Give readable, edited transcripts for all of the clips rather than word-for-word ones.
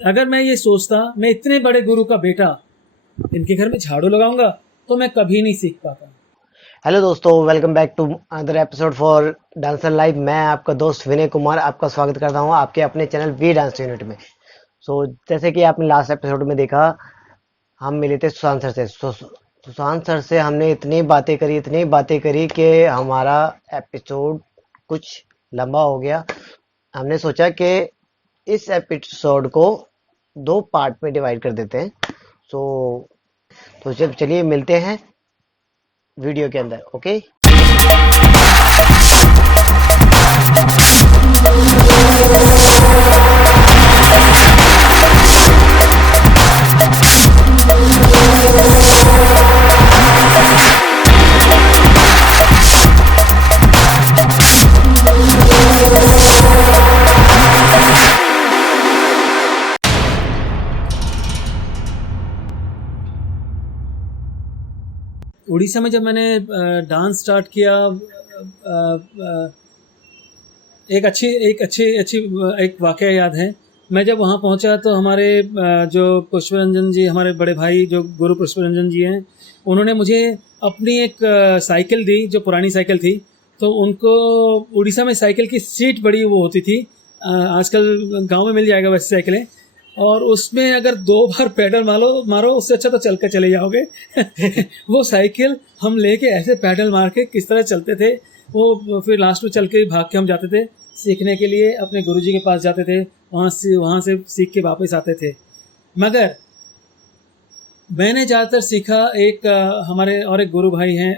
अगर मैं ये सोचता मैं इतने बड़े गुरु का बेटा इनके घर में झाड़ू लगाऊंगा तो मैं कभी नहीं सीख पाता। हेलो दोस्तों, welcome back to other episode for dancer live. मैं आपका दोस्त विनय कुमार आपका स्वागत करता हूं आपके अपने चैनल वी डांस यूनिट में। जैसे कि आपने लास्ट एपिसोड में देखा, हम मिले थे सुशांत सर से। सुशांत सर से हमने इतनी बातें करी कि हमारा एपिसोड कुछ लंबा हो गया। हमने सोचा कि इस एपिसोड को 2 पार्ट में डिवाइड कर देते हैं। सो तो जब चलिए मिलते हैं वीडियो के अंदर। ओके, उड़ीसा में जब मैंने डांस स्टार्ट किया, एक वाकया याद है। मैं जब वहाँ पहुँचा तो हमारे जो पुष्परंजन जी, हमारे बड़े भाई जो गुरु पुष्परंजन जी हैं, उन्होंने मुझे अपनी एक साइकिल दी जो पुरानी साइकिल थी। तो उनको उड़ीसा में साइकिल की सीट बड़ी वो होती थी, आजकल गांव में मिल जाएगा वैसी साइकिलें। और उसमें अगर 2 बार पैडल मारो उससे अच्छा तो चल के चले जाओगे। वो साइकिल हम लेके ऐसे पैडल मार के किस तरह चलते थे। वो फिर लास्ट में चल के भाग के हम जाते थे सीखने के लिए, अपने गुरुजी के पास जाते थे, वहाँ से सीख के वापस आते थे। मगर मैंने ज़्यादातर सीखा एक हमारे और एक गुरु भाई हैं,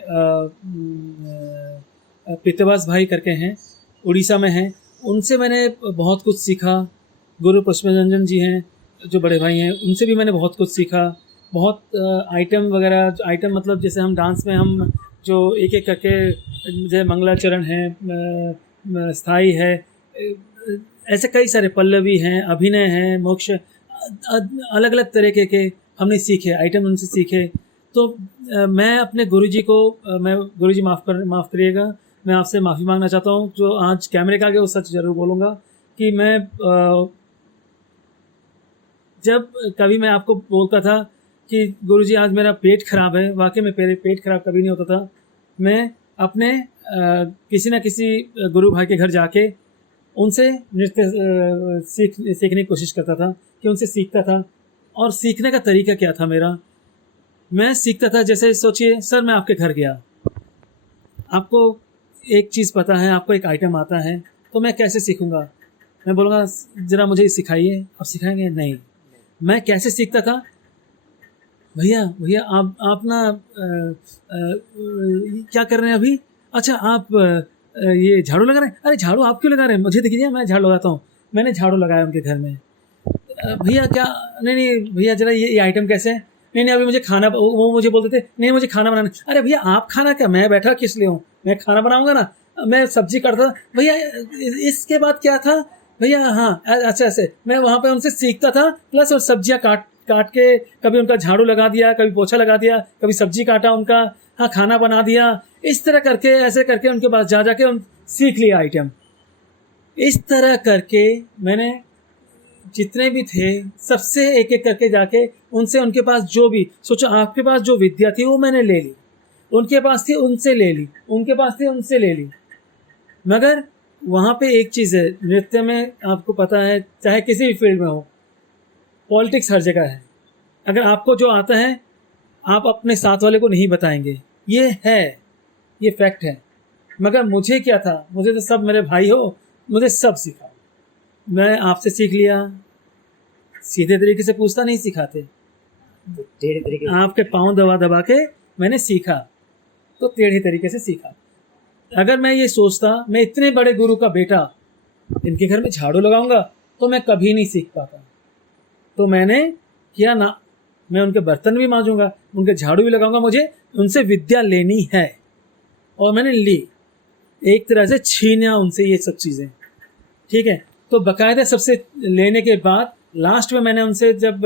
पितवास भाई करके हैं, उड़ीसा में हैं। उनसे मैंने बहुत कुछ सीखा। गुरु पुष्परंजन जी हैं जो बड़े भाई हैं, उनसे भी मैंने बहुत कुछ सीखा। बहुत आइटम वगैरह, आइटम मतलब जैसे हम डांस में हम जो एक एक करके, जैसे मंगलाचरण है, स्थाई है, ऐसे कई सारे पल्लवी हैं, अभिनय हैं, मोक्ष, अलग अलग तरीके के हमने सीखे आइटम, उनसे सीखे। तो मैं अपने गुरुजी को, मैं गुरुजी माफ़ करिएगा, मैं आपसे माफ़ी मांगना चाहता हूँ। जो आज कैमरे के आगे वो सच ज़रूर बोलूँगा कि मैं जब कभी मैं आपको बोलता था कि गुरुजी आज मेरा पेट खराब है, वाकई में मेरे पेट खराब कभी नहीं होता था। मैं अपने किसी न किसी गुरु भाई के घर जाके उनसे नृत्य सीखने की कोशिश करता था, कि उनसे सीखता था। और सीखने का तरीका क्या था मेरा, मैं सीखता था जैसे सोचिए सर, मैं आपके घर गया, आपको एक चीज़ पता है, आपको एक आइटम आता है, तो मैं कैसे सीखूंगा? मैं बोलूँगा ज़रा मुझे सिखाइए। आप सिखाएंगे? नहीं। मैं कैसे सीखता था, भैया भैया आप ना क्या कर रहे हैं अभी? अच्छा आप ये झाड़ू लगा रहे हैं? अरे झाड़ू आप क्यों लगा रहे हैं? मुझे दिखिए, मैं झाड़ू लगाता हूँ। मैंने झाड़ू लगाया उनके घर में। भैया क्या, नहीं नहीं भैया जरा ये आइटम कैसे है? नहीं नहीं अभी मुझे खाना, वो मुझे बोलते थे नहीं मुझे खाना बनाना। अरे भैया आप खाना क्या, मैं बैठा किस लिए हूँ, मैं खाना बनाऊंगा ना, मैं सब्जी काटता था भैया। इसके बाद क्या था भैया? हाँ अच्छा, ऐसे मैं वहाँ पे उनसे सीखता था, प्लस और सब्जियाँ काट काट के कभी उनका झाड़ू लगा दिया, कभी पोछा लगा दिया, कभी सब्जी काटा उनका, हाँ खाना बना दिया। इस तरह करके, ऐसे करके उनके पास जा जाके उन सीख लिया आइटम। इस तरह करके मैंने जितने भी थे सबसे एक एक करके जाके उनसे, उनके पास जो भी सोचो, आपके पास जो विद्या थी वो मैंने ले ली, उनके पास थी उनसे ले ली, उनके पास थी उनसे ले ली। मगर वहाँ पे एक चीज़ है, नृत्य में आपको पता है, चाहे किसी भी फील्ड में हो, पॉलिटिक्स हर जगह है। अगर आपको जो आता है आप अपने साथ वाले को नहीं बताएंगे, ये है, ये फैक्ट है। मगर मुझे क्या था, मुझे तो सब मेरे भाई हो, मुझे सब सिखा। मैं आपसे सीख लिया, सीधे तरीके से पूछता नहीं सिखाते, टेढ़े तरीके से। आपके पाँव दबा दबा के मैंने सीखा, तो टेढ़े तरीके से सीखा। अगर मैं ये सोचता मैं इतने बड़े गुरु का बेटा इनके घर में झाड़ू लगाऊंगा तो मैं कभी नहीं सीख पाता। तो मैंने किया ना, मैं उनके बर्तन भी मांजूंगा, उनके झाड़ू भी लगाऊंगा, मुझे उनसे विद्या लेनी है। और मैंने ली, एक तरह से छीना उनसे ये सब चीज़ें, ठीक है। तो बाकायदा सबसे लेने के बाद लास्ट में मैंने उनसे जब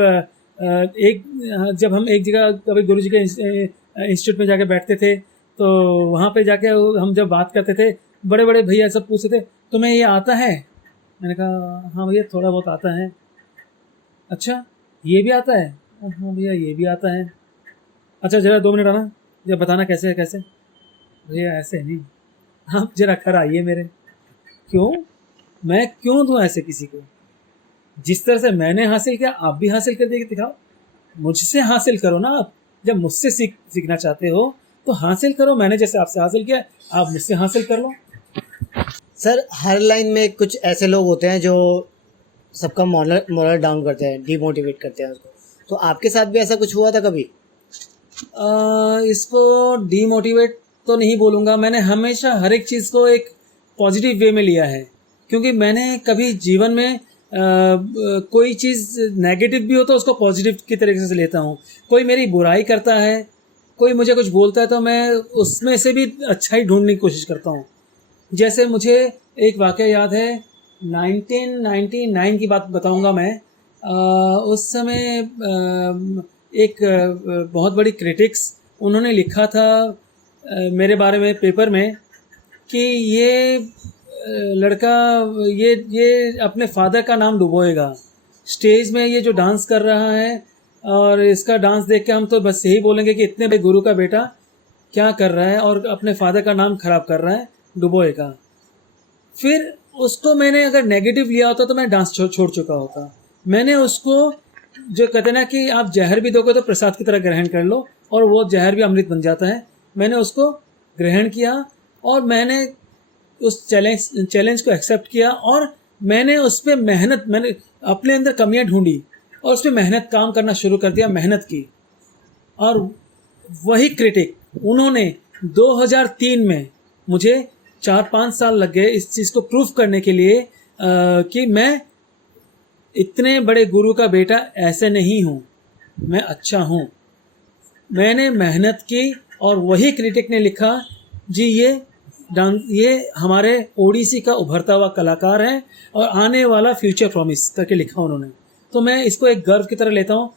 जब हम एक जगह कभी गुरुजी के इंस्टीट्यूट में जाके बैठते थे, तो वहाँ पे जाके हम जब बात करते थे, बड़े बड़े भैया सब पूछते थे तुम्हें ये आता है? मैंने कहा हाँ भैया थोड़ा बहुत आता है। अच्छा, ये भी आता है? हाँ भैया, ये भी आता है। अच्छा ज़रा 2 मिनट आना, जरा बताना कैसे है कैसे? भैया ऐसे नहीं, आप ज़रा घर आइए मेरे। क्यों? मैं क्यों दूँ ऐसे किसी को? जिस तरह से मैंने हासिल किया आप भी हासिल कर के दिखाओ। मुझसे हासिल करो ना आप। जब मुझसे सीखना चाहते हो तो हासिल करो, मैंने जैसे आपसे हासिल किया आप मुझसे हासिल कर लो। सर हर लाइन में कुछ ऐसे लोग होते हैं जो सबका मोरल मोरल डाउन करते हैं, डिमोटिवेट करते हैं उसको। तो आपके साथ भी ऐसा कुछ हुआ था कभी? इसको डीमोटिवेट तो नहीं बोलूँगा, मैंने हमेशा हर एक चीज़ को एक पॉजिटिव वे में लिया है, क्योंकि मैंने कभी जीवन में कोई चीज़ नेगेटिव भी हो तो उसको पॉजिटिव की तरीके से लेता हूँ। कोई मेरी बुराई करता है, कोई मुझे कुछ बोलता है तो मैं उसमें से भी अच्छाई ढूंढने की कोशिश करता हूँ। जैसे मुझे एक वाक़या याद है, 1999 की बात बताऊंगा मैं। उस समय एक बहुत बड़ी क्रिटिक्स उन्होंने लिखा था मेरे बारे में पेपर में कि ये लड़का ये अपने फादर का नाम डुबोएगा स्टेज में, ये जो डांस कर रहा है और इसका डांस देख के हम तो बस यही बोलेंगे कि इतने बड़े गुरु का बेटा क्या कर रहा है और अपने फादर का नाम खराब कर रहा है, डुबोएगा। फिर उसको मैंने अगर नेगेटिव लिया होता तो मैं डांस छोड़ चुका होता। मैंने उसको, जो कहते हैं ना कि आप जहर भी दोगे तो प्रसाद की तरह ग्रहण कर लो, और वो जहर भी अमृत बन जाता है। मैंने उसको ग्रहण किया और मैंने उस चैलेंज को एक्सेप्ट किया, और मैंने उस पर मेहनत, मैंने अपने अंदर कमियां ढूंढी और उस पर मेहनत काम करना शुरू कर दिया, मेहनत की। और वही क्रिटिक उन्होंने 2003 में मुझे 4-5 साल लग गए इस चीज़ को प्रूफ करने के लिए कि मैं इतने बड़े गुरु का बेटा ऐसे नहीं हूँ, मैं अच्छा हूँ। मैंने मेहनत की और वही क्रिटिक ने लिखा जी ये हमारे ओडिसी का उभरता हुआ कलाकार है और आने वाला फ्यूचर प्रॉमिस करके लिखा उन्होंने। तो मैं इसको एक गर्व की तरह लेता हूँ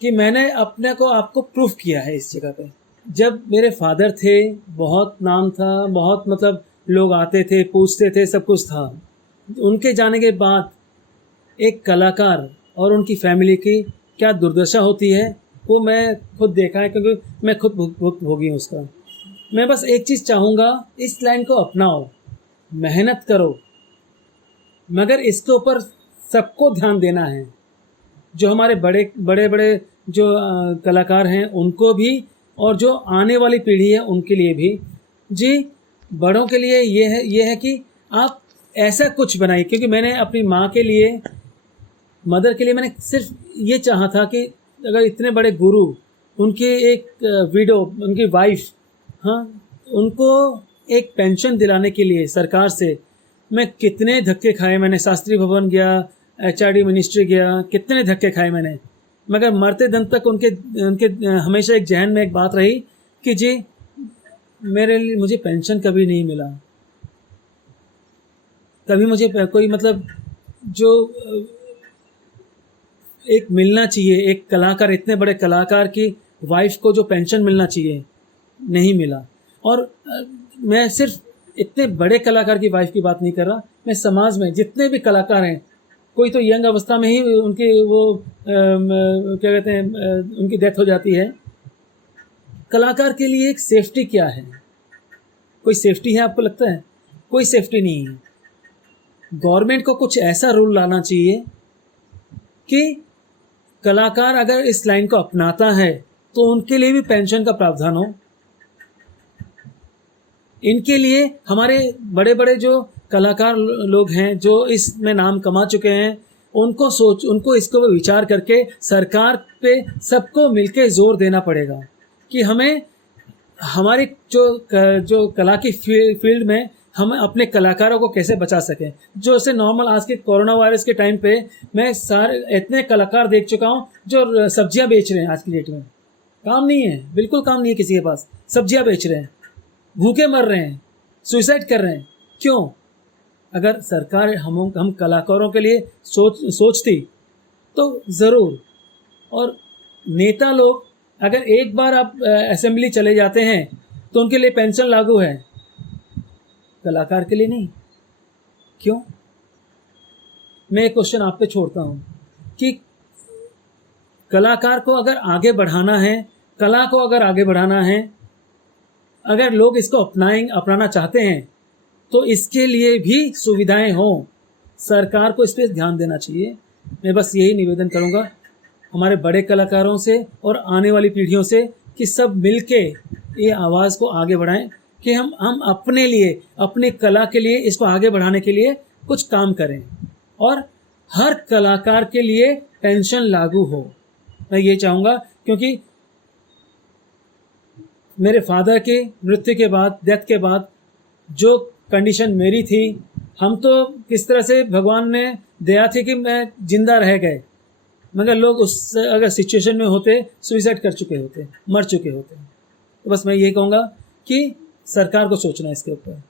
कि मैंने अपने को आपको प्रूफ किया है इस जगह पे। जब मेरे फादर थे बहुत नाम था, बहुत मतलब लोग आते थे, पूछते थे, सब कुछ था। उनके जाने के बाद एक कलाकार और उनकी फैमिली की क्या दुर्दशा होती है वो मैं खुद देखा है, क्योंकि मैं खुद भोगी हूँ उसका। मैं बस एक चीज़ चाहूँगा, इस लाइन को अपनाओ, मेहनत करो, मगर इसके ऊपर सबको ध्यान देना है। जो हमारे बड़े बड़े बड़े जो कलाकार हैं उनको भी, और जो आने वाली पीढ़ी है उनके लिए भी। जी, बड़ों के लिए ये है कि आप ऐसा कुछ बनाइए, क्योंकि मैंने अपनी माँ के लिए, मदर के लिए मैंने सिर्फ ये चाहा था कि अगर इतने बड़े गुरु, उनके एक विडो, उनकी वाइफ, हाँ, उनको एक पेंशन दिलाने के लिए सरकार से मैं कितने धक्के खाए। मैंने शास्त्री भवन गया, HRD मिनिस्ट्री गया, कितने धक्के खाए मैंने, मगर मरते दम तक उनके उनके हमेशा एक जहन में एक बात रही कि जी मुझे पेंशन कभी नहीं मिला, कभी मुझे कोई मतलब जो एक मिलना चाहिए, एक कलाकार, इतने बड़े कलाकार की वाइफ को जो पेंशन मिलना चाहिए, नहीं मिला। और मैं सिर्फ इतने बड़े कलाकार की वाइफ की बात नहीं कर रहा, मैं समाज में जितने भी कलाकार हैं, कोई तो यंग अवस्था में ही उनकी वो क्या कहते हैं, उनकी डेथ हो जाती है। कलाकार के लिए एक सेफ्टी क्या है? कोई सेफ्टी है आपको लगता है? कोई सेफ्टी नहीं है। गवर्नमेंट को कुछ ऐसा रूल लाना चाहिए कि कलाकार अगर इस लाइन को अपनाता है तो उनके लिए भी पेंशन का प्रावधान हो। इनके लिए हमारे बड़े बड़े जो कलाकार लोग हैं जो इसमें नाम कमा चुके हैं, उनको इसको विचार करके सरकार पे सबको मिलके जोर देना पड़ेगा कि हमें हमारी जो कला की फील्ड में हम अपने कलाकारों को कैसे बचा सकें। जो ऐसे नॉर्मल आज के कोरोना वायरस के टाइम पे मैं सारे इतने कलाकार देख चुका हूँ जो सब्जियां बेच रहे हैं। आज की डेट में काम नहीं है, बिल्कुल काम नहीं है किसी के पास, सब्जियां बेच रहे हैं, भूखे मर रहे हैं, सुसाइड कर रहे हैं। क्यों? अगर सरकार हम कलाकारों के लिए सोचती तो ज़रूर। और नेता लोग अगर एक बार आप असेंबली चले जाते हैं तो उनके लिए पेंशन लागू है, कलाकार के लिए नहीं। क्यों? मैं एक क्वेश्चन आप पे छोड़ता हूँ कि कलाकार को अगर आगे बढ़ाना है, कला को अगर आगे बढ़ाना है, अगर लोग इसको अपनाना चाहते हैं तो इसके लिए भी सुविधाएं हों। सरकार को इस पर ध्यान देना चाहिए। मैं बस यही निवेदन करूंगा हमारे बड़े कलाकारों से और आने वाली पीढ़ियों से कि सब मिलके ये आवाज़ को आगे बढ़ाएं कि हम अपने लिए, अपनी कला के लिए, इसको आगे बढ़ाने के लिए कुछ काम करें और हर कलाकार के लिए पेंशन लागू हो। मैं ये चाहूँगा, क्योंकि मेरे फादर के मृत्यु के बाद, डेथ के बाद जो कंडीशन मेरी थी, हम तो किस तरह से भगवान ने दया थी कि मैं जिंदा रह गए, मगर लोग उस अगर सिचुएशन में होते सुइसाइड कर चुके होते, मर चुके होते। तो बस मैं ये कहूँगा कि सरकार को सोचना है इसके ऊपर।